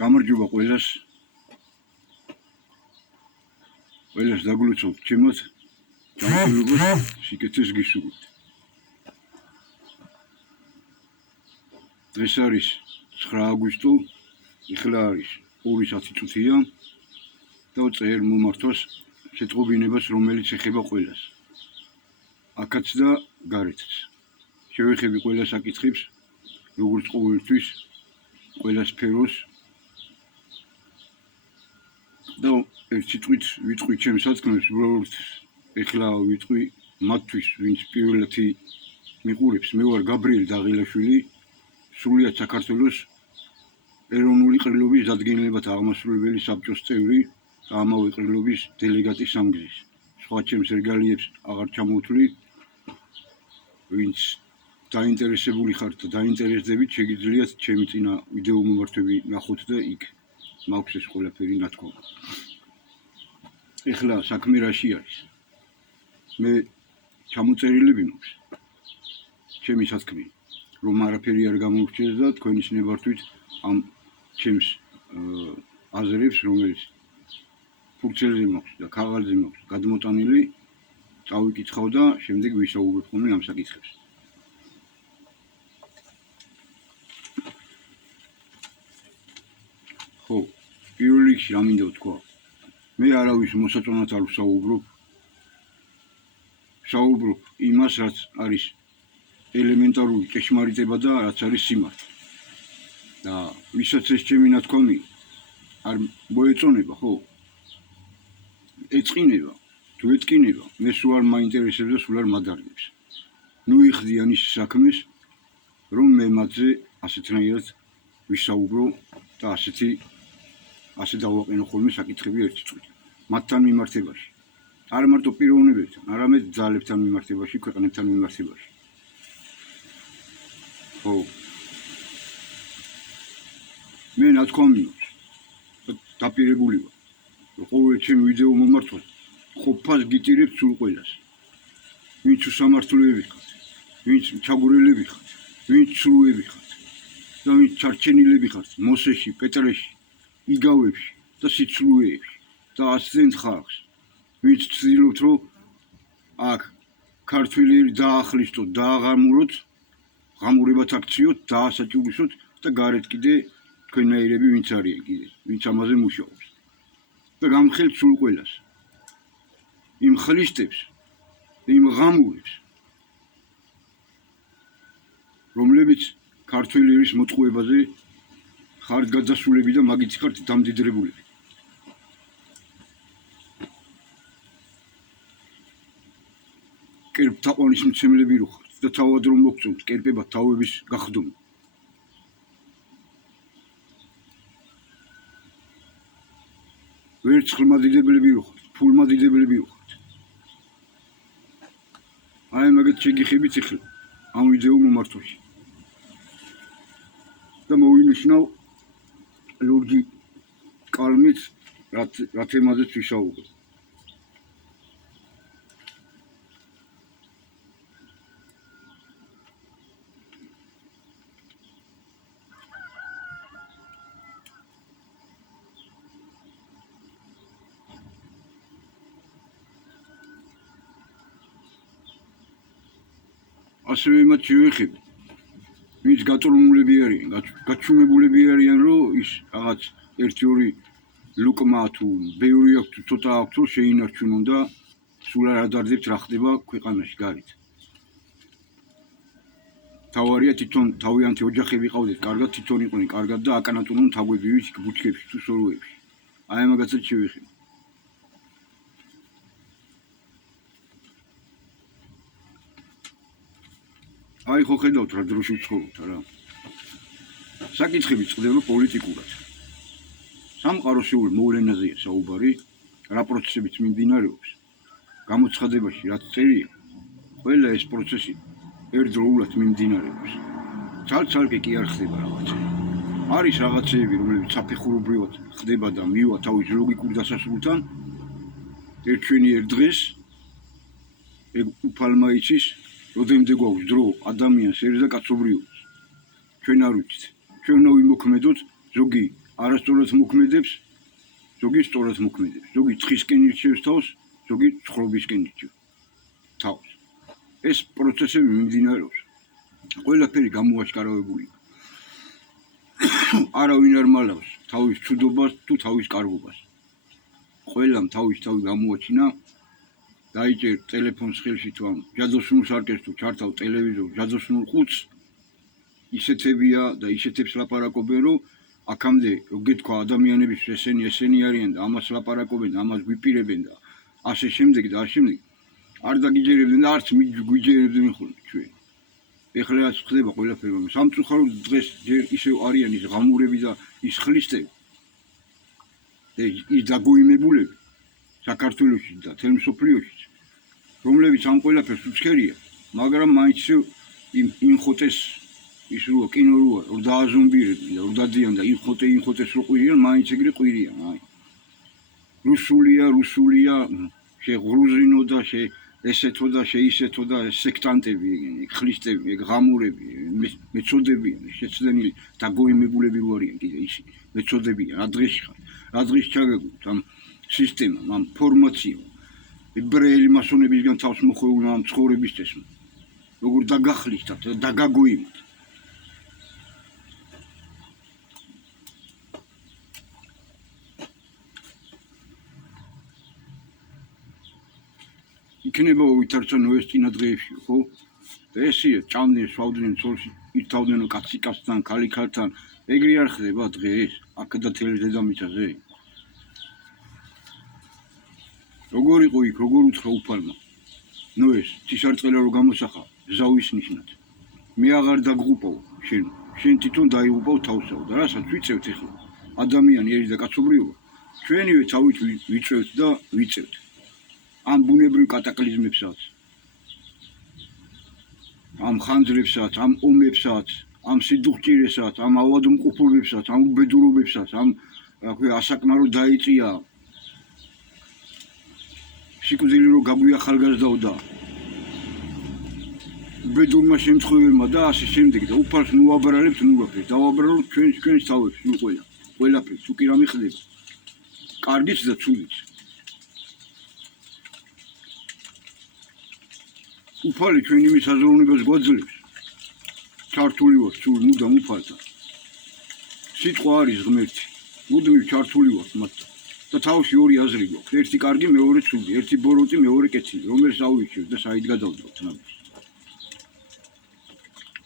გამარჯობა ყველას დაგლოცავთ ჩემოთ გამარჯობა სიკეთეს გისურვებთ დღეს არის 9 აგვისტო ეხლა არის 2:10 წუთია და წერ მომართოს შეტყობინებას რომელიც ეხება ყველას აქაც და გარეთაც შევეხები ყველა საკითხებს როგორც ყოველთვის ყველა სფეროს და ერთ სიტყვით ვიტყვი ჩემს სათქმელს უბრალოდ ეხლა ვიტყვი მათთვის ვინც პირველად მიყურებს მე ვარ გაბრიელ დაღილაშვილი სრულიად საქართველოს ეროვნული ყრილობის დადგენილებათა აღმასრულებელი საბჭოს წევრი და ამავე ყრილობის დელეგატი სამგზის სხვა ჩემს რეგალიებს აღარ ჩამოვთვლი ვინც დაინტერესებული ხართ და დაინტერესდებით შეგიძლიათ ჩემი წინა ვიდეო მომართვები ნახოთ და იქ მაქვს ეს ყველაფერი ნათქვამი ეხლა საქმე რაში არის მე ჩამოწერილები მაქვს ჩემი სათქმე რომ არაფერი არ გამოვრჩეს და თქვენის ნებართვით ამ ჩემს აზრებს რომელიც ფურცელზე მაქვს და ქაღალდზე მაქვს გადმოტანილი წავიკითხავ და შემდეგ ვისაუბრებ ხოლმე ამ საკითხებს ხო პირველ რიგში რა მინდა ვთქვა მე არავის მოსაწონად არ ვსაუბრობ იმას რაც არის ელემენტარული ჭეშმარიტება და რაც არის სიმართლე და ვისაც ეს ჩემი ნათქვამი არ მოეწონება ხო ეწყინება თუ ეტკინება მე სულ არ მაინტერესებს და სულ არ მადარდებს ნუ იხდიან ის საქმეს რომ მე მათზე ასეთნაირად ვისაუბრო და ასე დავაყენო ხოლმე საკითხები ერთი წუთი მათთან მიმართებაში არა მარტო პიროვნებებთან არამედ ძალებთან მიმართებაში ქვეყნებთან მიმართებაში ხო მე ნათქვამი დაპირებული ვარ ყოველ ჩემ ვიდეო მომართვას ყოფას გიტირებ სულ ყველას ვინც უსამართლოები ხართ ვინც ჩაგურელები ხართ ვინც სრულები ხართ და ვინც ჩარჩენილები ხართ მოსეში პეტრეში იგავებში და სიცრუეებში და ასწენთ ხალხს ვინც ცდილობთ რომ აქ ქართველი დაახლისტოთ დააღამუროთ ღამურებად აქციოთ დაასაჭურისოთ და გარეთ კიდე თქვენნაირები ვინც არიან კიდე ვინც ამაზე მუშაობს და გამხელთ სულ ყველას იმ ხლისტებს იმ ღამურებს რომლებიც ქართველი ერის მოტყუებაზე ხართ გადასულები და მაგით ხართ დამდიდრებულები კერპ თაყვანის მცემლები რო ხართ და თავად რომ მოგწონთ კერპებად თავების გახდომა ვერცხლმადიდებლები რო ხართ ფულმადიდებლები რო ხართ აი მაგათ შეგიხებით ეხლა ამ ვიდეო მომართვაში და მოვინიშნავ ლურჯი კალმით რა თემაზეც ვისაუბრებ ასევე მათ შევეხები ვინც გაწრუნულები არიან გაჩუმებულები არიან რომ ის რაღაც 1-2 ლუკმა თუ ბევრი აქვს თუ ცოტა აქვს რომ შეინარჩუნონ და სულ არ ადარდებთ რა ხდება ქვეყანაში გარეთ თავარია თვითონ თავიანთი ოჯახები ყავდეთ კარგად თვითონ იყვნენ კარგად და აკანატუნონ თაგვები ვინც ბუჩქებში თუ სოროებში აი მაგაცაც შევეხები აი ხო ხედავთ რა დროში ვცხოვრობთ რა საკითხები წყდება პოლიტიკურად სამყაროსეულ მოვლენაზეა საუბარი რა პროცესებიც მიმდინარეობს გამოცხადებაში რაც წერია ყველა ეს პროცესი ერთდროულად მიმდინარეობს ცალ-ცალკე კი არ ხდება რაღაცა არის რაღაცეები რომლებიც საფეხურობრივად ხდება და მივა თავის ლოგიკურ დასასრულთან ერთშვენი ერთ დღეს ეგ უფალმა იცის როდემდე გვაქვს დრო ადამიანს ერს და კაცობრიობას ჩვენ არ ვიცით ჩვენ უნდა ვიმოქმედოთ ზოგი არასწორად მოქმედებს, ზოგი სწორად მოქმედებს. ზოგი თხისკენ ირჩევს თავს, ზოგი ცხოვრებისკენ ირჩევს თავს. ეს პროცესები მიმდინარეობს. ყველაფერი გამოაშკარავებულია. არავინ არ მალავს თავის ცუდობას თუ თავის კარგობას. ყველამ თავი გამოაჩინა, დაიჭერ ტელეფონს ხელში თუ ამ ჯადოსნურს არკეს თუ ჩართავ ტელევიზორს, ჯადოსნურ ყუთს, ისეთებია და ისეთებს ლაპარაკობენ, რომ აქამდე გითქვა ადამიანების ესენი არიან და ამას ლაპარაკობენ, ამას გვიპირებენ და ასე შემდეგ და ასე შემდეგ. არ დაგიჯერებდნენ და არც გვიჯერებდნენ ხოლმე ჩვენ. ეხლა რაც ხდება ყველაფერი, მაგრამ სამწუხაროდ დღეს ჯერ ისევ არიან ის ღამურები და ის ხლისტები და ის დაგოიმებულები საქართველოში და თელ მსოფლიოში, რომლებიც ამ ყველაფერს უცხერია, მაგრამ მაინც იმხოტეს ის როა კინო რო დააზომბირებდნენ და რო დადიან და იმხოტეს რო ყვირიან, მაინც ეგრე ყვირიან. აი რუსულია შეღრუზინო და ესეთო და ისეთო და სექტანტები, ხლისტები, ღამურები, მეწოდებიან, შეცდენილი დაგოიმებულები რო არიან კიდე ისინი, მეწოდებიან, რა დღეს ჩაგაგუთ ამ სისტემამ, ამ ფორმაციამ, ებრაელი მასონებისგან თავს მოხვეულმა ამ ცხოვრების წესმა, როგორ დაგახლისთათ და დაგაგოიმათ. იქნება ვითარცა ნოეს წინა დღეებში, ხო? და ესია ჭამდნენ, სვავდნენ, ცოლში ითავდნენ კაციკაცთან, ქალიქალთან. ეგრე არ ხდება დღეს, აქ და თელ დედამიწაზე. როგორ იყო იქ, როგორ უთხრა უფალმა ნოეს, ცისარტყელა რო გამოსახა, ზავის ნიშნად. მე აღარ დაგღუპავ შენ თვითონ დაიღუპავ თავსაო და რასაც ვიწევთ ეხლა, ადამიანი ერი და კაცობრიობა, ჩვენივე თავით ვიწევთ და ვიწევთ. ამ ბუნებრივ კატაკლიზმებსაც, ამ ხანძრებსაც, ამ ომებსაც, ამ სიდუხჭირესაც, ამ ავადმყოფობებსაც, ამ უბედურობებსაც, ამ ასაკმარო დაიწია, სიკვდილი რო გაგვიახალგაზრდავდა, უბედურმა შემთხვევებმა და ასე შემდეგ და უფალს ნუაბრალებთ ნუაფერს, დავაბრალოთ ჩვენს თავებს, ნუ ყველაფერს, თუ კი რამე ხდება, კარგიც და ცუდიც. უფალი ჩვენ იმის აზროვნებას გვაძლევს, ჩართული ვართ სულ მუდამ უფალთან. სიტყვა არის ღმერთი, მუდმივ ჩართული ვართ მათთან. და თავში ორი აზრი გვაქვს, ერთი კარგი, მეორე ცუდი, ერთი ბოროტი, მეორე კეთილი, რომელს ავიჩევთ და საით გადავდოთ ნაბიჯს.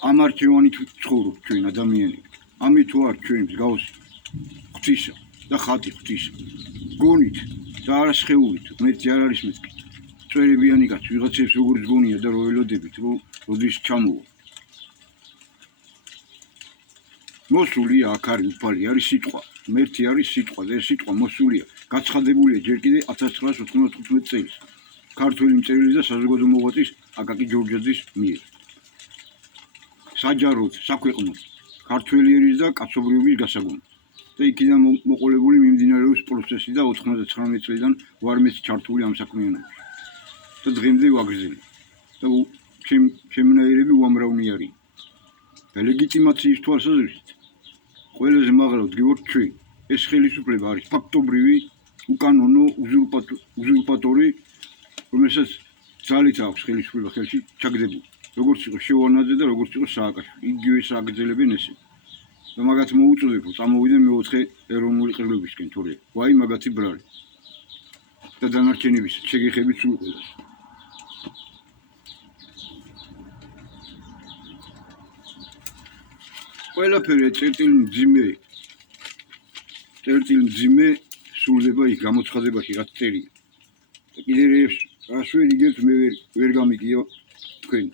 ამ არჩევანით ვცხოვრობთ ჩვენ ადამიანები. ამით ვართ ჩვენ მსგავსი ღვთისა და ხატი ღვთისა. გონით და არა სხეულით, ღმერთი არ არის მეთქი. წვერებიანი კაცი ვიღაცებს როგორ გონია და რო ელოდებით, რომ როდის ჩამოვა. მოსულია აქ არის უფალი, არის სიტყვა, ღმერთი არის სიტყვა და ეს სიტყვა მოსულია, გაცხადებულია ჯერ კიდე 1995 წელს ქართველი მწერლის და საზოგადო მოღვაწის აკაკი ჯორჯაძის მიერ. საჯაროდ, საქვეყნოდ, ქართველი ერის და კაცობრიობის გასაგონად. და იქიდან მოყოლებული მიმდინარეობს პროცესი და 99 წლიდან ვარ მეც ჩართული ამ საქმიანობაში. და დღემდე ვაგრძელებ. და ჩემნაირები უამრავნი არიან. და ლეგიტიმაციის თვალსაზრისით ყველაზე მაღლა ვდგივართ ჩვენ. ეს ხელისუფლება არის ფაქტობრივი, უკანონო, უზურპატორი, რომელსაც ძალით აქვს ხელისუფლება ხელში ჩაგდებული. როგორც იყო შევარდნაძე და როგორც იყო სააკაშვილი, იგივე სააგრძელებენ ესე. და მაგათ მოუწოდებ, წამოვიდნენ მეოთხე ეროვნული ყრილობისკენ, თორე ვაი მაგათი ბრალი. და დანარჩენების შეგეხებით სულ ყველას. ყველაფერი წერტილი მძიმე სრულდება იქ გამოცხადებაში, რაც წერია. და კიდე რას ვერ იგებთ, მე ვერ გამიგიო თქვენ.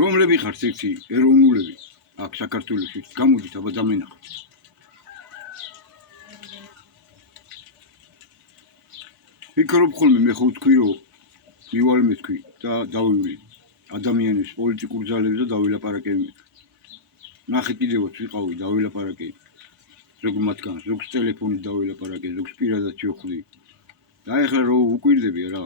რომლები ხართ ერთი ეროვნულები აქ საქართველოში, გამოდით აბა დამენახოთ. ვიქრობ ხოლმე მე ხო ვთქვი, რომ მივალ მეთქვი და დავივლი ადამიანებს, პოლიტიკურ ძალებს და დავილაპარაკები. ნახე კიდევაც ვიყავი, დავილაპარაკები. ზოგ მათგანს, ზოგს ტელეფონით დავილაპარაკე, ზოგს პირადად შევხვდი. და ეხლა რო უკვირდები რა,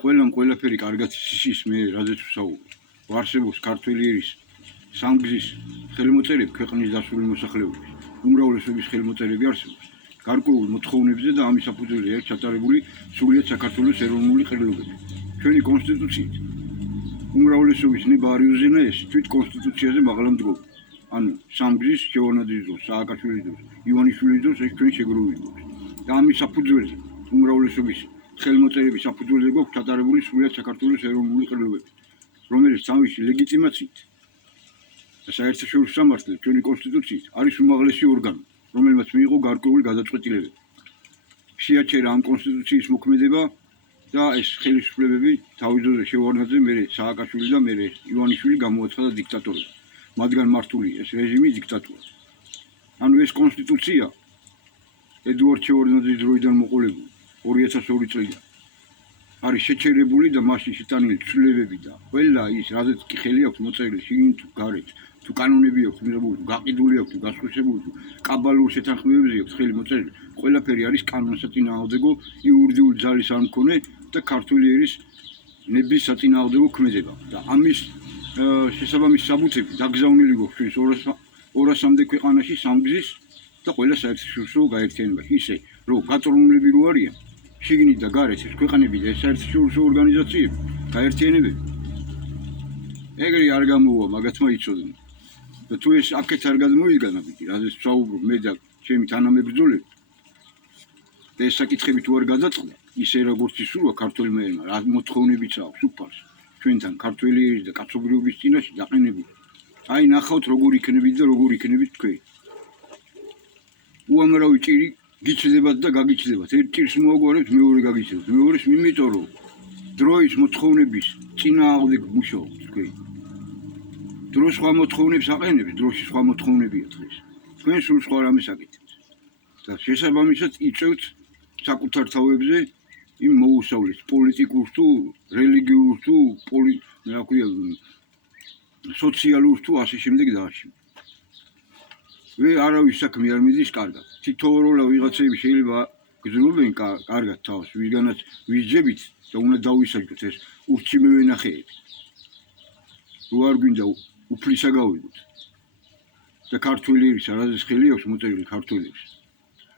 ყველაფერი კარგად ისის მე რაზეც ვსაუბრობ. ვარსებობს ქართველი ერის სამგზის ხელმოწერები ქვეყნის დასული მოსახლეობის. უმრავლესობის ხელმოწერები არსებობს. გარკვეულ მოთხოვნებზე და ამის საფუძველია ჩატარებული სრულიად საქართველოს ეროვნული ყრილობები. ჩვენი კონსტიტუციით უმრავლესობის ნება არ იუზენა ეს თვით კონსტიტუციაზე მაღლა მდგომა. ანუ სამგზის შევარდნაძის დროს, სააკაშვილის დროს, ივანიშვილის დროს ეს ჩვენ შეგროვილი გვაქვს. და ამის საფუძველზე უმრავლესობის ხელმოწერების საფუძველზე გვაქვს ჩატარებული სრულიად საქართველოს ეროვნული ყრილობები, რომელიც თავისი ლეგიტიმაციით და საერთაშორისო სამართლით ჩვენი კონსტიტუციით არის უმაღლესი ორგანო, რომელმაც მიიღო გარკვეული გადაწყვეტილებები. შეაჩერა ამ კონსტიტუციის მოქმედება და ეს ხელისუფლებები თავის დროზე შევარდნაძე, მერე სააკაშვილი და მერე ივანიშვილი გამოაცხადა დიქტატორად. მათგან მართული ეს რეჟიმი დიქტატურა. ანუ ეს კონსტიტუცია ედუარდ შევარდნაძის დროიდან მოყოლებული 2002 წლიდან არის შეჩერებული და მასში შეტანილი ცვლილებები და ყველა ის, რაზეც კი ხელი აქვს მოწერილი შიგნით თუ გარეთ, თუ კანონები აქვს მიღებული, თუ გაყიდული აქვს, თუ გასხვისებული, თუ კაბალურ შეთანხმებებზე აქვს ხელი მოწერილი, ყველაფერი არის კანონსაწინააღმდეგო, იურიდიული ძალის არ მქონე და ქართველი ერის ნების საწინააღმდეგო ქმედება. და ამის შესაბამის საბუთები დაგზავნილი გვაქვს ჩვენს 200-მდე ქვეყანაში სამგზის და ყველა საერთაშორისო გაერთიანებაში. ისე, რომ გაწრუნულები რო არიან შიგნით და გარეთ ეს ქვეყნები და ეს საერთაშორისო ორგანიზაციები, გაერთიანებები. ეგრე არ გამოვა, მაგათმა იცოდნენ. და თუ ეს აქეთ არ გადმოიგანა, რაზეც ვსაუბრობ მე და ჩემი თანამებრძოლები, და ეს საკითხები თუ არ გადაწყდა, ისე როგორც ისურვა ქართველმა ერმა, რა მოთხოვნებიც აქვს უფალს ჩვენთან ქართველი ერის და კაცობრიობის წინაშე დაყენებული. აი ნახავთ როგორ იქნებით და როგორ იქნებით თქვენ. უამრავი ჭირი გიჩნდებათ და გაგიჩნდებათ. ერთ ჭირს მოაგვარებთ, მეორე გაგიჩნდებათ. მეორეს იმიტომ რომ დროის მოთხოვნების წინააღმდეგ მუშაობთ თქვენ. დრო სხვა მოთხოვნებს აყენებს, დროში სხვა მოთხოვნებია დღეს. თქვენ სულ სხვა რამეს აკეთებთ. და შესაბამისად იწევთ საკუთარ თავებზე იმ მოუსავლეს პოლიტიკურს თუ რელიგიურს თუ რა ქვია სოციალურს თუ ასე შემდეგ და ასე. არავის საქმე არ მიდის კარგად. თითოეულა ვიღაცები შეიძლება გძნობენ კარგად თავს, ვიღანაც ვიძებით და უნდა დავისაჯოთ ეს ურჩი მევენახეები. რო არ გვინდა უფლისა გავიგოთ. და ქართველი ერის არაზეს ხელი აქვს მოწერილი ქართველებს.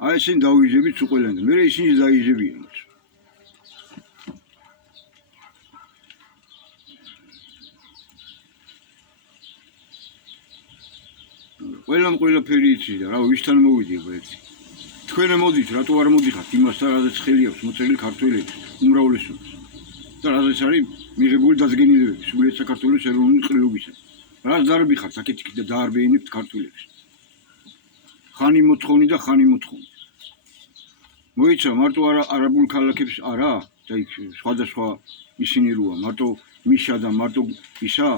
აი ესენ დავიძებით სულ ყველანი და მერე ისინი დაიძებიან მას. ყველაფერი იცის და რა ვისთან მოვიდება ერთი. თქვენ მოდით, რატო არ მოდიხართ იმასთან, რაზეც ხელი აქვს მოწერილი ქართველებს, უმრავლესობას. და რაზეც არის მიღებული დადგენილებები სრულიად საქართველოს ეროვნული ყრილობისა. რას დარბიხართ აქეთ-იქით და დაარბეინებთ ქართველებს. ხანი მოთხოვნი და ხანი მოთხოვნი. მოიცა მარტო არაბულ ქალაქებს არა და იქ სხვადასხვა ისინი როა, მარტო მიშა და მარტო ისა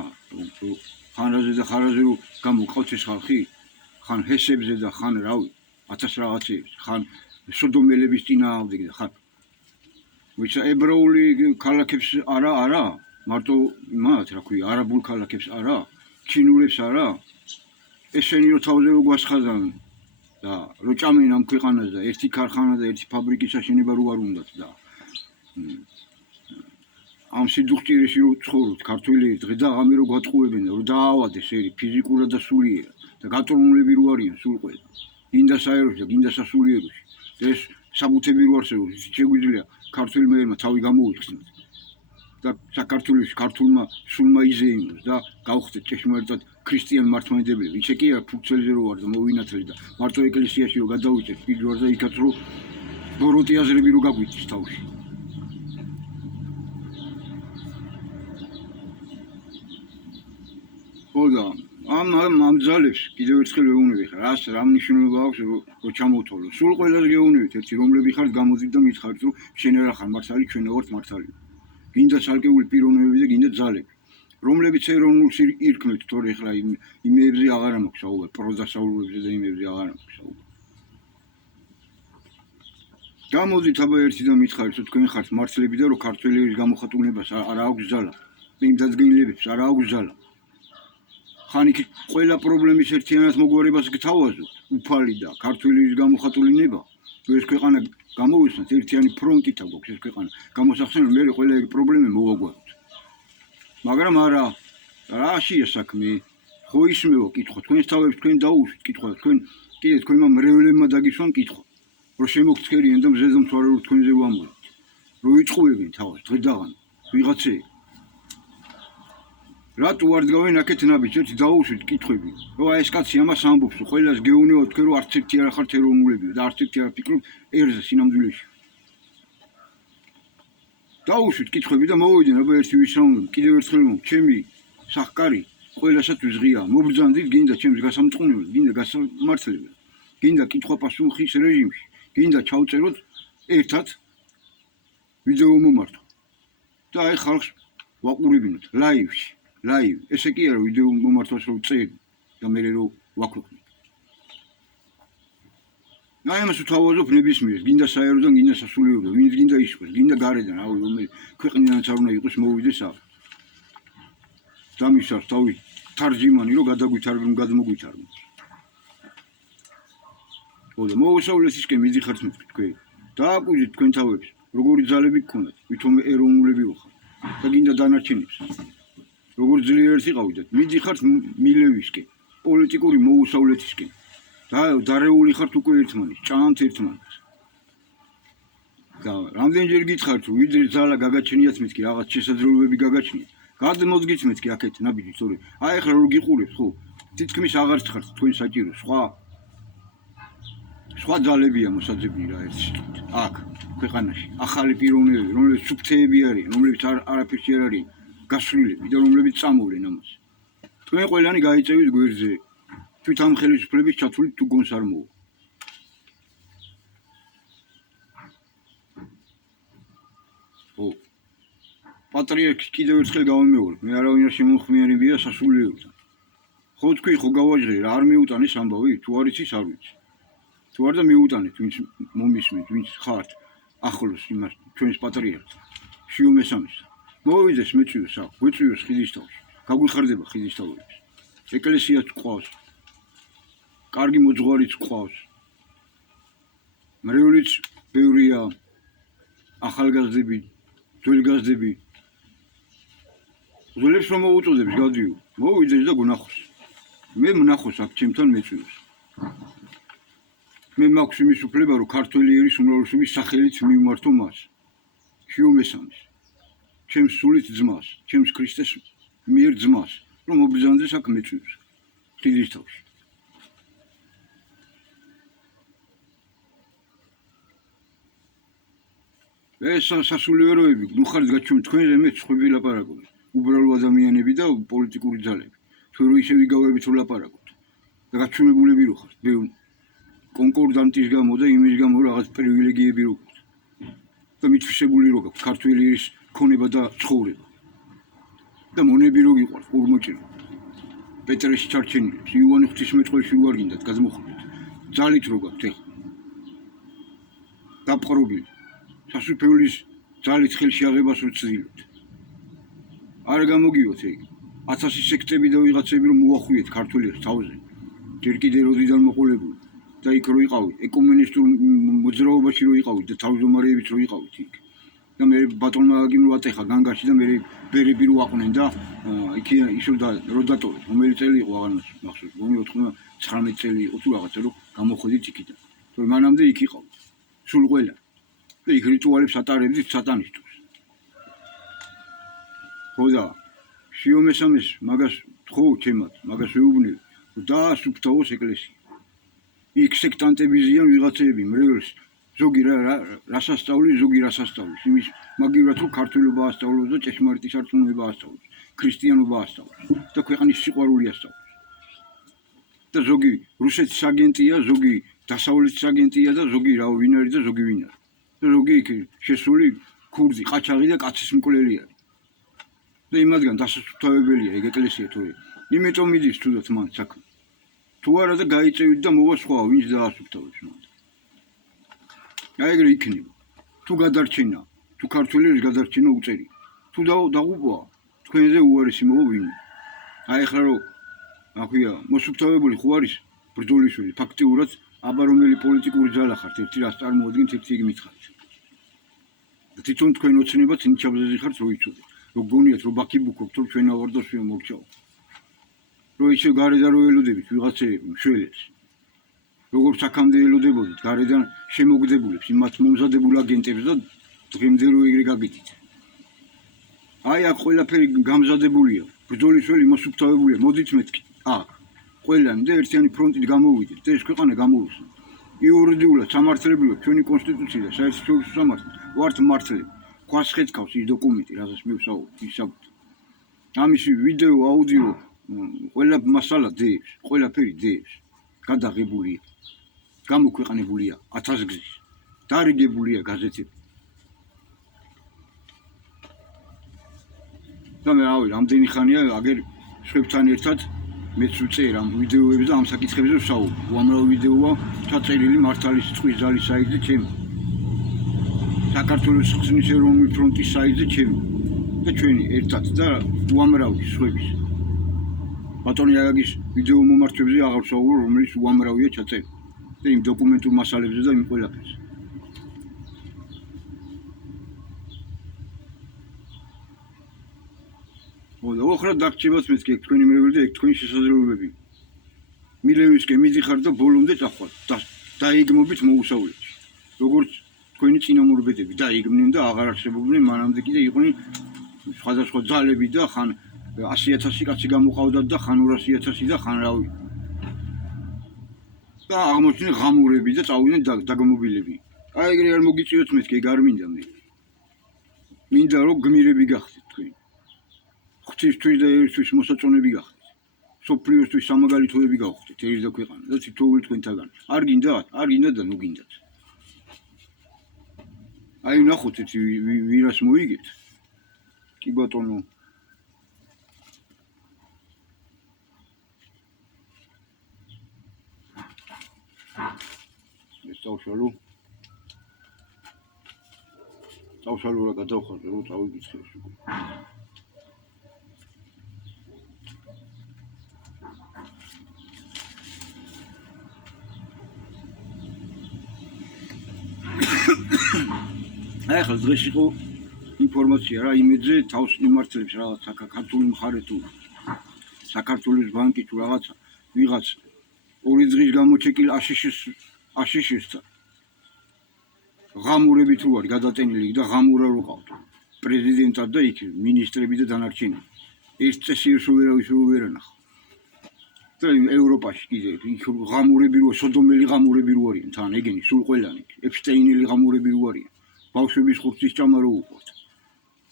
ხანაზე და ხარაზე რო გამოყავთ ეს ხალხი, ხან ჰესებზე და ხან რავი, 1000 რაღაცეებს, ხან სოდომელების წინააღმდეგ და ხან მოიცა ებრაული ქალაქებს არა, მარტო მათ რა ქვია, არაბულ ქალაქებს არა, ჩინურებს არა. ესენი რო თავზე რო გვასხადან და რო ჭამენ ამ ქვეყანას და ერთი ქარხანა და ერთი ფაბრიკის აშენება რო არ უნდათ და ამ სიძუხჭირეში რო ცხოვრობთ ქართველი დღე და ღამე რო გვატყუებენ და რო დაავადეს ერი ფიზიკურად და სულიერად და გაწრუნულები რო არიან სულ ყველა. გინდა საეროში და გინდა სასულიეროში. ეს საბუთები რო არსებობს, შეგვიძლია ქართველმა ერმა თავი გამოუხსნათ. და საქართველოს ქართულმა სულმა იზეიმოს და გავხდეთ ჭეშმარიტად ქრისტიან მართლმადიდებლები. ისე კი არა ფურცელზე რო ვარ და მოვინათლე და მარტო ეკლესიაში რო გადავიწერ პირდვარ და იქაც რო ბოროტი აზრები რო გაგვიწის თავში. ხოდა ამ ძალებს კიდევ ერთხელ ვეუბნები ხარ, რა მნიშვნელობა აქვს რო ჩამოვთვალო. სულ ყველას გეუბნებით ერთი რომლები ხართ გამოდით და მითხარით რომ შენ რა ხარ მართალი, ჩვენ ვართ მართალი. გინდა ცალკეული პიროვნებები და გინდა ძალები. რომლებიც ეროვნულს ირქმევთ, თორე ახლა იმებზე აღარ მაქვს საუბარი, პროზასავლურებზე და იმებზე აღარ მაქვს საუბარი. გამოდით აბა ერთი და მითხარით რომ თქვენ ხართ მართლები და რომ ქართველი ერის გამოხატულებას არ აქვს ძალა. იმ დადგენილებებს არ აქვს ძალა. ხან იქ ყველა პრობლემის ერთიანად მოგვარებას გთავაზობთ, უფალი და ქართველის გამოხატული ნება ეს ქვეყანა გამოვისნათ ერთიანი ფრონტით აქვს ეს ქვეყანა გამოსახსენებ მე ყველა ეგ პრობლემა მოვაგვაროთ მაგრამ არა რაშია საქმე ხო ისმევა კითხვა თქვენს თავებს თქვენ დაუშვით კითხვა თქვენ კიდე თქვენმა მრევლებმა დაგისვან კითხვა რომ შემოგცქერიან და მზეზე მთვარე რომ თქვენზე ვამბობთ რომ იწყვევენ თავს დღედაღან ვიღაცე რატო არ დგავენ აქეთ ნაბიჯს ერთი დაუშვით კითხვები რომ აი ეს კაცი ამას ამბობს რომ ყველას გეუნებათ თქვენ რომ არც ერთი არ ახართ ეროვნულები და არც ერთი არ ფიქრობთ ერზე სინამდვილეში დაუშვით კითხვები და მოვიდნენ აბა ერთი ვისაუბროთ კიდევ ერთხელ მომ ჩემი სახკარი ყველასაც ვიზღია მობრძანდით გინდა ჩემს გასამწყნებლად გინდა გასამართლებლად გინდა კითხვა-პასუხის რეჟიმში გინდა ჩავწეროთ ერთად ვიდეო მომართვა და აი ხალხს ვაყურებინოთ ლაივში ლაივ ესე კი არა ვიდეო მომართვას რომ წერი და მე რომ ვაქვეყნებ აი ამას უთავაზობ ნებისმიერს გინდა საეროდან გინდა სასულიეროდან ვინც გინდა ისყვეს გინდა გარედან რავი რომ ქვეყნიდანაც არ უნდა იყოს მოვიდეს აქ დამისარს თავი თარჯიმანი რომ გადაგვითარგმნო გადმოგვითარგმნო ოდე მოუსავლესისკენ მიდიხართ თქვენ დააკვირდით თქვენ თავებს როგორი ძალები გქონდათ ვითომ ეროვნულები ვახართ და გინდა დანარჩენებს როგორ ძლიერს იყავდეთ მიდიხართ მილევისკენ პოლიტიკური მოუსავლეთისკენ და დარეული ხართ უკვე ერთმანეთს ჭამთ ერთმანეთს და რამდენჯერ გითხართ რომ ვიდრე ძალა გაგაჩნიათ მეთქი რაღაც შესაძლებლობები გაგაჩნიათ გადმოდგით მეთქი აქეთ ნაბიჯით სწორი აი ახლა რო გიყურებთ ხო თითქმის აღარც ხართ თქვენ საჭირო სხვა ძალებია მოსაძებნი რა ერთ შტით აქ ქვეყანაში ახალი პიროვნებები რომლებიც სუფთეები არიან რომლებიც არაფერში არ არიან გასვლილები და რომლებიც წამოვლენ ამას თქვენ ყველანი გაიწევით გვერდზე თვით ამ ხელისუფლების ჩათვლით თუ გონს არ მოვა ო პატრიარქს კიდევ ერთხელ გავამეორებ მე არავინ არ შემოხმიანებია სასულიეროდან ხო თქვი ხო გავაჟღე რა არ მიუტანეს ამბავი თუ არ იცის არ ვიცი თუ არ და მიუტანეთ ვინც მომისმენთ ვინც ხართ ახლოს იმას ჩვენს პატრიარქს შიომესამის მოვიდეს მეწვიოს აქ გვეწვიოს ხიდისთავში გაგვიხარდება ხიდისთავების ეკლესიაც ყავს კარგი მოძღვარიც ყავს მრევლიც ბევრია ახალგაზრდები ძველგაზრდები ძველებს რომ მოუწოდებს გადიო მოვიდეს და გნახოს მე ვნახოს აქ ჩემთან მეწვიოს მე მაქვს იმის უფლება რომ ქართველი ერის უმრავლესობის სახელით მივმართო მას შიომესამის ჩემს სულით ძმას ჩემს ქრისტეს მიერ ძმას რომ მობრძანდეს აქ მეწვიოს ხიდისთავში ეს სასულიეროები ნუ ხართ გაჩვენეთ თქვენზე მე სხვები ლაპარაკობთ უბრალო ადამიანები და პოლიტიკური ძალები თუ რო ისე ვიგავებით რომ ლაპარაკობთ და გაჩვენებულები რო ხართ კონკორდანტის გამო და იმის გამო რაღაც პრივილეგიები რო გქონთ და მითვისებული რო გაქვთ ქართველი ერის ქონება და ცხოვრება და მონები რო გიყვართ ყურმოჭირო პეტრეში ჩარჩენილებს იოანე ღვთისმეტყველში უარგინდათ გადმოხვდით ძალით რო გაქვთ ეხლა დაპყრობილი სასუფეველის ძალით ხელში აღებას ვცდილობთ არ გამოგიოთ ეგ 1000 სექტები და ვიღაცები რომ მოახვიეთ ქართველებს თავზე ჯერ კიდე როდიდან მოყოლებული და იქ რო იყავით ეკუმენისტურ მოძრაობაში რო იყავით და თავმჯდომარეებიც რო იყავით იქ და მე ბატონმა აგიმ რო ატეხა განგაში და მე ბერები რო აყვნენ და იქ ისევ რო დატოვეთ რომელი წელი იყო აღარ მახსოვს გონი 99 წელი იყო თუ რაღაცა რომ გამოხვედით იქიდან თორე მანამდე იქ იყავით სულ ყველა და იქ რიტუალებს ატარებდით სატანისტებს ხო და შიომესამის მაგას თხოვ ჩემად მაგას ვეუბნები რომ დაასუფთავოს ეკლესია იქ სექტანტები ზიან ვიღაცეები მრევლს ზოგი რასასწავლის ზოგი რასასწავლის იმის მაგივრად რომ ქართულობა ასწავლოს და ჭეშმარიტი სარწმუნოება ასწავლოს ქრისტიანობა ასწავლოს და ქვეყნის სიყვარული ასწავლოს და ზოგი რუსეთის აგენტია ზოგი დასავლეთის აგენტია და ზოგი რა ვინ არის და ზოგი ვინ არის და ზოგი იქ შესული ქურდი ყაჩაღი და კაცის მკვლელი არის და იმადგან დასასუფთავებელია ეგ ეკლესია თუ იმიტომ მიდის თუდად მან საქმე თუ არა და გაიწევით და მოვა სხვა ვინც დაასუფთავებს მან აი ეგრე იქნება თუ გადარჩენა თუ ქართველების გადარჩენა უწერი თუ დაღუპვა თქვენზე უარესი მოვა ვინმე აი ახლა რომ აქვია მოსუფთავებული ხო არის ბრძოლიშვილი ფაქტიურად აბა რომელი პოლიტიკური ძალა ხართ, ერთი რას წარმოადგენთ, ერთი იგი მითხარით. თვითონ თქვენ ოცნებათ ნიჩაბზეზე ხართ, რო იცოდეთ. რო გონიათ, რომ ბაქი ბუქობთ, რომ ჩვენ ავარდოსვია მორჩაო. რო ისე გარედან რო ელოდებით ვიღაცეები, მშველებს. როგორც აქამდე ელოდებოდით გარედან შემოგდებულებს, იმათ მომზადებულ აგენტებს და დღემდე რო ეგრე გაგიდით. აი აქ ყველაფერი გამზადებულია. ბრძოლიშვილი მოსუფთავებულია. მოდით მეთქი. აქ ყველანი და ერთიანი ფრონტით გამოვიდეთ და ეს ქვეყანა გამოვუსვათ. იურიდიულად სამართლებრივად ჩვენი კონსტიტუცია და საერთაშორისო სამართლით ვართ მართლები. ქვას ხეთქავს ის დოკუმენტი, რასაც მე ვსაუბრობ. ამისი ვიდეო, აუდიო, ყველა მასალა დეებს, ყველაფერი დეებს. გადაღებულია. გამოქვეყნებულია 1000 გზის. დარიგებულია გაზეთები. და მე რავი, რამდენი ხანია აგერ სხვებთან ერთად მეც ვწერ ამ ვიდეოებს და ამ საკითხებზე ვსაუბრობ. უამრავი ვიდეოა ჩაწერილი მართლის წყვის ძალის საიტზე ჩემი. საქართველოს ხსნის ეროვნული ფრონტის საიტზე ჩემი და ჩვენი ერთად და უამრავი სხვების. ბატონი აგაგის ვიდეო მომართვებზე აღარ ვსაუბრობ, რომელიც უამრავია ჩაწერილი და იმ დოკუმენტურ მასალებზე და იმ ყველაფერზე. და ოხრად დაგჭირებათ მეთქი ეგ თქვენი მრევლი და ეგ თქვენი შესაძლებლობები. მილევისკენ მიდიხარ და ბოლომდე წახვალ დაიგმობით მოუსავლელში. როგორც თქვენი წინამორბედები დაიგმნენ და აღარ არსებობდნენ მანამდე კიდე იყვნენ სხვადასხვა ძალები და ხან 100,000 კაცი გამოყავდათ და ხან 200,000 და ხან რავი. და აღმოჩნდნენ ღამურები და წავიდნენ დაგმობილები. აი ეგრე არ მოგიწიოთ მეთქი ეგ არ მინდა მე. მინდა რომ გმირები გახდეთ თქვენ. ღვთისთვის და ერისთვის მოსაწონები გახდეთ. სოფლიოსთვის სამაგალითოები გავხდეთ ერის და ქვეყანა და თითოეული თქვენთაგან. არ გინდათ? არ გინდათ და ნუ გინდათ. აი ნახოთ ეს ვირას მოიგეთ. კი ბატონო. ეს დავშალო. დავშალო რა გადავხაზე რომ წავიკითხე ეს უკვე. აი ახლა დღეს იყო ინფორმაცია რა იმედზე თავს მიმართლებს რაღაც ქართული მხარე თუ საქართველოს ბანკი თუ რაღაცა ვიღაც 2 დღის გამოჩეკილ აშშ-სთან ღამურები თუ არის გადატენილი და ღამურა რო ყავთ პრეზიდენტად და იქ მინისტრები და დანარჩენები ერთ წესიერს ვერავის ვერ ანახა და ევროპაში კიდე იქ ღამურები რო სოდომელი ღამურები რო არიან თან ეგენი სულ ყველანი ეფშტეინელი ღამურები რო არიან ბავშვების ხურცის ჭამა რო უყურთ.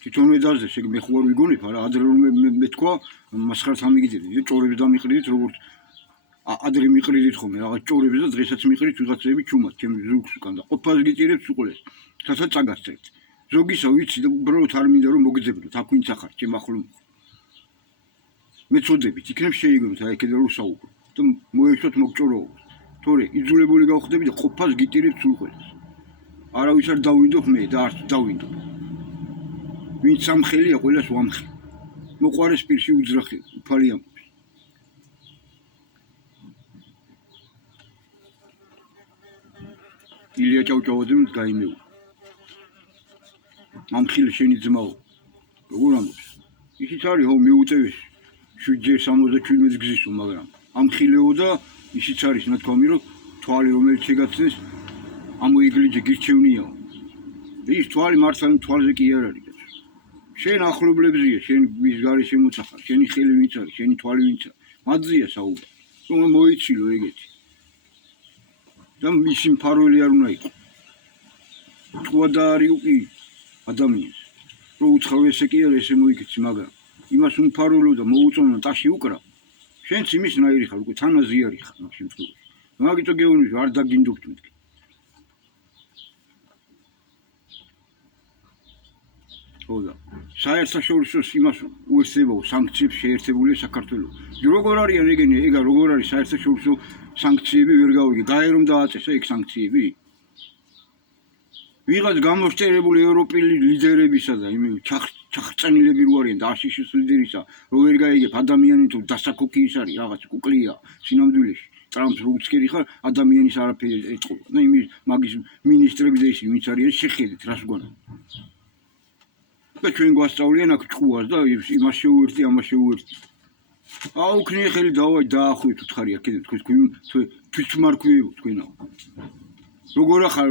თვითონვე დაზეს, ეგ მე ხო არ ვიგონებ, არა, ადრე რომ მე თქვა, მასხარად ამიგიდები, ჭორებს დამიყრიდით, როგორც ადრე მიყრიდით ხოლმე, რაღაც ჭორებს და დღესაც მიყრით ვიღაცები ჩუმად, ჩემ ზურგს უკან და ყოფას გიწირებს უყურეს. თათა წაგასწრებთ. ზოგისა ვიცი და უბრალოდ არ მინდა რომ მოგძებნოთ, აქ ვინც ახარ, ჩემ ახლო. მეწოდებით, იქნებ შეიგებთ, აი კიდე რო საუბრო. და მოეშვათ მოგჭოროობთ. თორე იძულებული გავხდები და ყოფას გიწირებს უყურეს. არავის არ დავინდობ მე და არც დავინდობ. ვინც სამხელია, ყველას ვამხელ. მოყვარეს პირში უძრახე, უფალი ამბობს. ილია ჭავჭავაძემ გაიმეულა. ამხილი შენი ძმაო. როგორ ამბობს? ისიც არის, ხო, მიუწევეს. 7-ჯერ 77 გზისო, მაგრამ ამხილეო და ისიც არის, ნათქვამი, რომ თვალი რომელიც შეგაცნეს ამოიგლიჯე გირჩევნიაო. ის თვალი მართლა თვალზე კი არ არის. შენ ახლობლებზია, შენ ვის გარე შემოწახარ, შენი ხელი ვინც არის, შენი თვალი ვინც არის. მათზეა საუბარი. რომ მოიცილო ეგეთი. და მისი მფარველი არ უნდა იყო. თვადა არის უკი ადამიანს. რო უცხო ესე კი არ ესე მოიქეცი, მაგრამ იმას უმფარველო და მოუწონო ტაში უკრა. შენც იმის ნაირი ხარ, უკვე თანაზიარი ხარ მაგ შემთხვევაში. მაგიტო გეუბნები არ დაგინდობთ მეთქი. ხოდა საერთაშორისო იმას უერთდებაო სანქციებს შეერთებულია საქართველოს. როგორ არიან ეგენი, ეგა როგორ არის საერთაშორისო სანქციები ვერ გავიგე. გაერომ დააწესა ეგ სანქციები? ვიღაც გამოსტერებული ევროპელი ლიდერებისა და იმ ჩახრწანილები რო არიან და აშშ-ის ლიდერისა, რო ვერ გაიგებ ადამიანი თუ დასაკოკი ის არის, რაღაც კუკლია სინამდვილეში. ტრამპს როგორც კი ხარ ადამიანის არაფერი ეთყობა და იმის მაგის მინისტრები და ისინი ვინც არიან შეხედეთ რას გვანა და ჩვენ გვასწავლიან აქ ჭუას და იმას შეუერთდი ამას შეუერთდი აუქნიე ხელი დავაი დაახვით უთხარია კიდე თქვენ თვითმარქვიებო თქვენო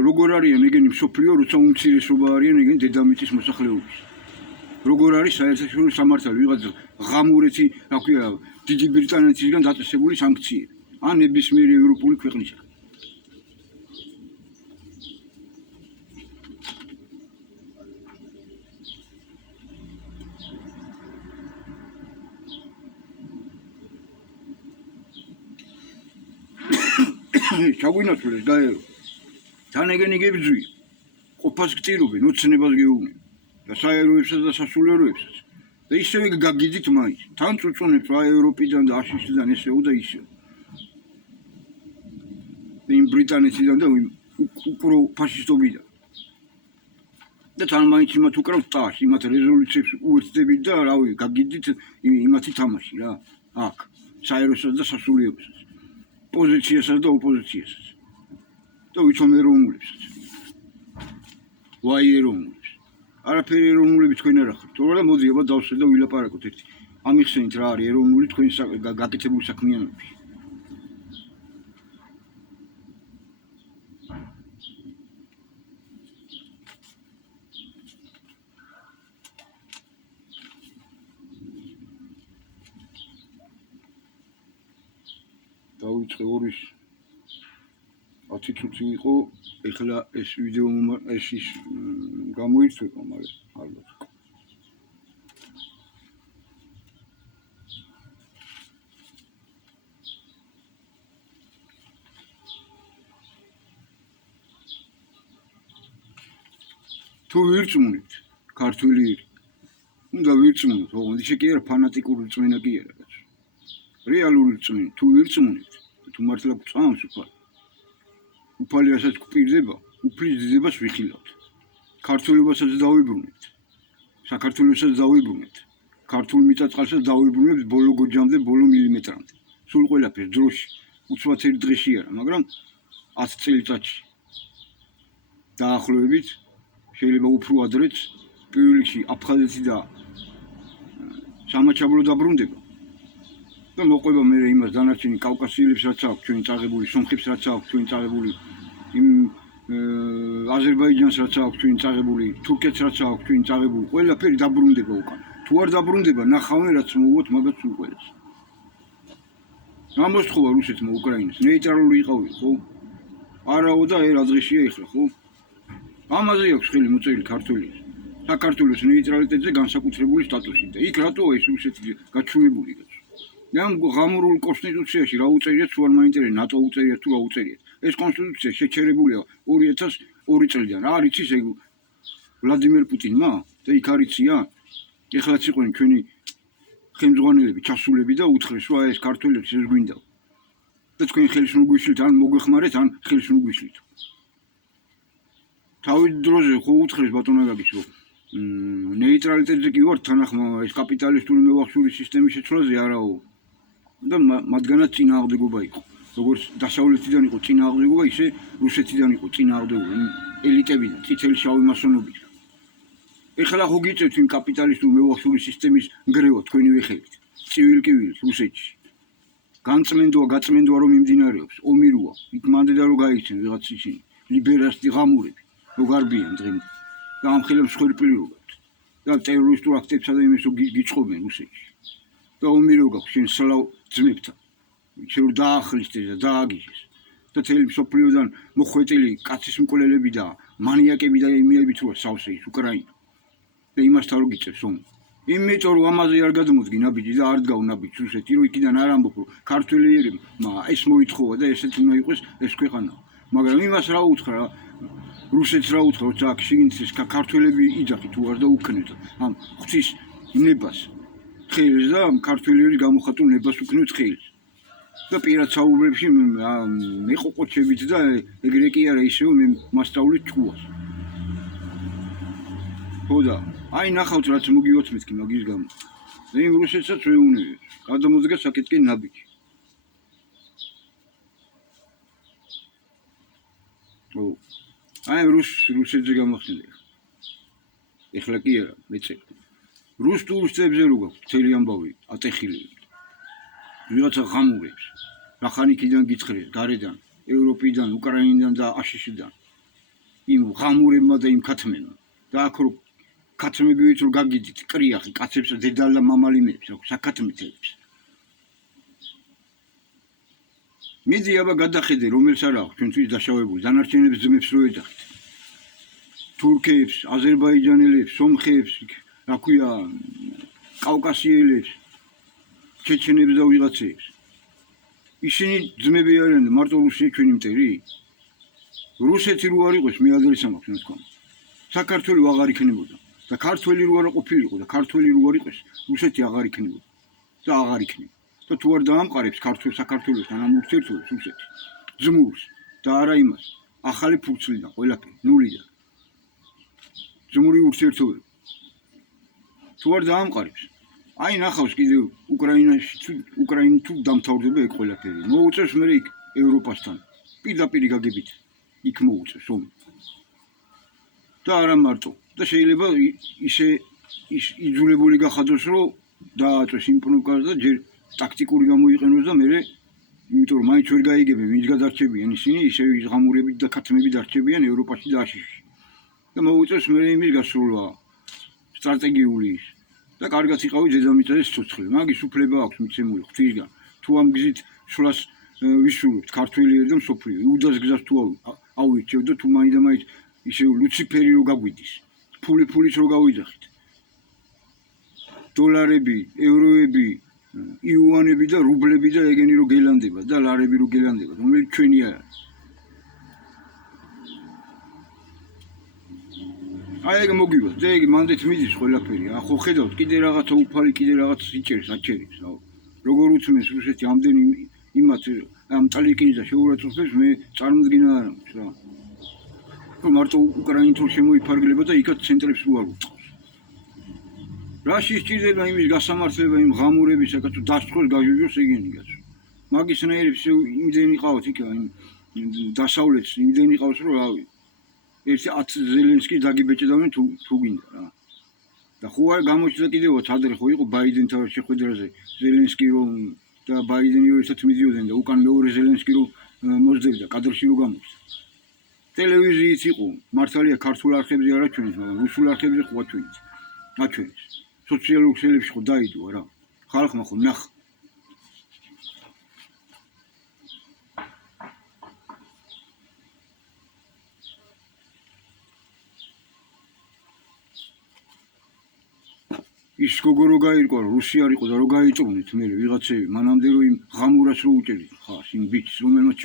როგორ არიან ეგენი მსოფლიო როცა უმცირესობა არიან ეგენი დედამიწის მოსახლეობის როგორ არის საერთაშორისო სამართალი ვიღაცა ღამურეთი რა ქვია დიდი ბრიტანეთისგან დაწესებული სანქციები ან ნებისმიერი ევროპული ქვეყნისა ჩაგვინაცვლეს გაერო თან ეგენი გებძვი ყოფას გწირობენ ოცნებას გეუბნები და საეროებსაც და სასულიეროებსაც და ისევე გაგიდით მაინც თან წუწუნებთ რა ევროპიდან და აშშიდან ესეო და ისეო იმ ბრიტანეთიდან და უკრო ფაშისტობიდან და თან მაინც იმათ უკრავთ ტას იმათ რეზოლუციებს უერთდებით და რავი გაგიდით იმათი თამაში რა აქ საეროებსაც და სასულიეროებსაც პოზიციასაც და ოპოზიციასაც და ვიცომ ეროვნულებსაც ვაი ეროვნულებს არაფერი ეროვნულები თქვენ არ ახართ თორემ და მოდი აბა დავსვე და ვილაპარაკოთ ერთი ამიხსენით რა არის ეროვნული თქვენ გაკეთებული საქმიანობებში დავიწყე 10 წუთი იყო ეხლა ეს ვიდეო ეს ის გამოიწვია მაგრამ ალბათ თუ ვირწმუნებთ ქართული უნდა ვირწმუნოთ ოღონდ ისე კი არა ფანატიკური რწმენა კი არა კაცო რეალური რწმენა თუ ვირწმუნებთ თუ მართლა გვწამს უფალი რასაც გვპირდება უფლის ძებას ვიხილავთ ქართულებასაც დავიბრუნებთ საქართველოსაც დავიბრუნებთ ქართულ მიწა-წყალსაც დავიბრუნებთ ბოლო გოჯამდე ბოლო მილიმეტრამდე სულ ყველაფერს დროში უცბად ერთ დღეში არა მაგრამ 10 წელიწადში დაახლოებით შეიძლება უფრო ადრეც პირველ რიგში აფხაზეთი და სამაჩაბლო დაბრუნდება და მოყვება მე იმას დანარჩენი კავკასიელებს რაც აქვს ჩვენი წაღებული სომხებს რაც აქვს ჩვენი წაღებული იმ აზერბაიჯანს რაც აქვს ჩვენი წაღებული თურქეთს რაც აქვს ჩვენი წაღებული ყველაფერი დაბრუნდება უკან თუ არ დაბრუნდება ნახავენ რაც მოუვოთ მაგაც უყურეს გამოსთხოვა რუსეთმა უკრაინას ნეიტრალური იყავი ხო არაო და რა დღეშია ეხლა ხო ამაზე აქვს ხელი მოწერილი ქართულის საქართველოს ნეიტრალიტეტზე განსაკუთრებული სტატუსი და იქ რატოა ეს რუსეთი გაჩვენებული კაცო ამ ღამურულ კონსტიტუციაში რა უწერიათ თუ არ მაინტერესებს ნატო უწერიათ თუ რა უწერიათ ეს კონსტიტუცია შეჩერებულია 2002 წლიდან რა არის ის ეგ ვლადიმერ პუტინმა და იქ არიცია ეხლაც იყვნენ ჩვენი ხელმძღვანელები ჩასულები და უთხრეს რომ ეს ქართველებს ეს გვინდა და თქვენ ხელს მოგვიშლით ან მოგვეხმარეთ ან ხელს მოგვიშლით თავის დროზე ხო უთხრეს ბატონაგაგის რომ ნეიტრალიტეტზე კი ვარ თანახმა ეს კაპიტალისტური მევახშული სისტემის შეცვლაზე არაო და მათგანაც წინააღმდეგობა იყო როგორც დასავლეთიდან იყო წინააღმდეგობა ისე რუსეთიდან იყო წინააღმდეგობა ელიტებიდან წითელი შავი მასონობით ეხლა ხო გიწევთ იმ კაპიტალისტური მევახშული სისტემის ნგრევა თქვენივე ხელით ცივილ-კივილით რუსეთში გაწმენდვა რომ იმდინარეობს ომი როა იქ მანდედა რომ გაიქცენ ვიღაც ისინი ლიბერასტი ღამურები რო გარბიან დღემდე და ამ ხელებს მსხვერპლობთ და ტერორისტულ აქტებსა და იმის გიწყობენ რუსეთში და ომი რო გაქვს შენ სლავ ძმებთან შენ დაახლისდეს და დააგიჟეს და თელი მსოფლიოდან მოხვეტილი კაცის მკვლელები და მანიაკები და იმიები თუ სავსე ის უკრაინა და იმასთან რო გიწევს ომი იმიტომ რომ ამაზე არ გადმოძგი ნაბიჯი და არ დგავ ნაბიჯს რუსეთი რომ იქიდან არ ამბობ რომ ქართველიერებმა ეს მოითხოვა და ესეც უნდა იყოს ეს ქვეყანა მაგრამ იმას რა უთხრა რუსეთს რა უთხრა როცა აქ შიგნით ქართველები იძახით თუ არ და უქნეთ ამ ღვთის ნებას ხელს და ქართველების გამოხატულ ნებას უქნეთ ხელს და პირად საუბრებში მეყოყოჩებით და ეგრე კი არა ისევ მე მასწავლით ჭუას ხოდა აი ნახავთ რაც მოგიოცმეთ კი მაგის გამო და იმ რუსეთსაც ვეუნებთ გადამოდგა საკეთკენ ნაბიჯი ო აი რუსეთზე გამახსენე ეხლა კი არა მეწე რუს ტურისტებზე რო გაქვს მთელი ამბავი ატეხილი ვიღაცა ღამურებს რახანიკიდან გიცხრეს გარედან ევროპიდან უკრაინიდან და აშშიდან იმ ღამურებმა და იმ ქათმენმა და აქ რო ქათმები ვით რო გაგიდით კრიახი კაცებს დედალ და მამალიმებს რო საკათმეთებს მიდი აბა გადახედე რომელს არ აქვს ჩვენთვის დაშავებული დანარჩენებს ძმებს რო ეძახით თურქებს აზერბაიჯანელებს სომხებს რა ქვია კავკასიელებს ჩეჩენებს და ვიღაცებს ისინი ძმები არიან მარტო რუსია ჩვენი მტერი რუსეთი რო არ იყოს მე ადრესა მაქვს რა თქმა უნდა საქართველოს აღარ იქნებოდა და ქართველი რო არ ყოფილიყო და ქართველი რო არ იყოს რუსეთი აღარ იქნებოდა და აღარ იქნება და თუ არ დაამყარებს საქართველოსთან ამ ურთიერთობებს რუსეთი ძმურს და არა იმას ახალი ფურცლიდან ყველაფერი ნულიდან ძმური ურთიერთობები თუ არ დაამყარებს აი ნახავს კიდევ უკრაინა თუ დამთავრდება ეგ ყველაფერი მოუწევს მე იქ ევროპასთან პირდაპირ გაგებით იქ მოუწევს ომი და არა მარტო და შეიძლება ისე იძულებული გახადოს რომ დააწვეს იმ პროკაზს და ჯერ ტაქტიკური გამოიყენოს და მე იმიტომ რომ მაინც ვერ გაიგებენ ვინც გადარჩებიან ისინი ისე ღამურებით და ქათმებით დარჩებიან ევროპაში და აშშში და მოუწევს მე იმის გასროლა სტრატეგიული ის და კარგად იყავი დედამიწაზე სიცოცხლე მაგის უფლება აქვს მიცემული ღვთისგან თუ ამ გზით სულას ვისურვებთ ქართველი და მსოფლიო იუდას გზას თუ ავირჩევ და თუ მაინდა მაინც ისე ლუციფერი რო გაგვიდის ფულიც რო გავიძახით დოლარები ევროები იუანები და რუბლები და ეგენი რო გელანდება და ლარები რო გელანდება რომელიც ჩვენი არა აი ეგ მოგივას და ეგ მანდეთ მიდის ყველაფერი ახო ხედავთ კიდე რაღაცა უფალი კიდე რაღაც იჭერს აჩერებს როგორ უცმენს რუსეთი ამდენი იმათ ამ ტალიკინს და შეურაცხყოფებს მე წარმოდგენა არ აქვს რა რომ მარტო უკრაინა თუ შემოიფარგლება და იქაც ცენტრებს რო არ უწყობს რაში სჭირდება იმის გასამართლება იმ ღამურების საკაცო დასწროს გაჟუჟოს ეგენი კაცო მაგისნაირებს იმდენი ყავთ იქ იმ დასავლეთს იმდენი ყავს რომ რავი ერთი 10 ზელენსკის დაგიბეჭდავენ თუ გინდა რა და ხო არ გამოჩნდა კიდევაც ადრე ხო იყო ბაიდენთან შეხვედრაზე ზელენსკი რომ და ბაიდენი ერთად მიდიოდნენ და უკან მეორე ზელენსკი რომ მოსდევდა კადრში რომ გამოჩნდა ტელევიზიით იყო მართალია ქართულ არხებზე არ აჩვენეს მაგრამ რუსულ არხებზე ხო აჩვენეს აჩვენეს სოციალურ ქსელებში ხო დაიდო რა ხალხმა ხო ნახა ის გოგო რო გაირკვა რუსი არ იყო და რო გაიჭრუნეთ მე ვიღაცები მანამდე რომ იმ ღამურას რო უჭერდით ხას იმ ბიჭს რომელმაც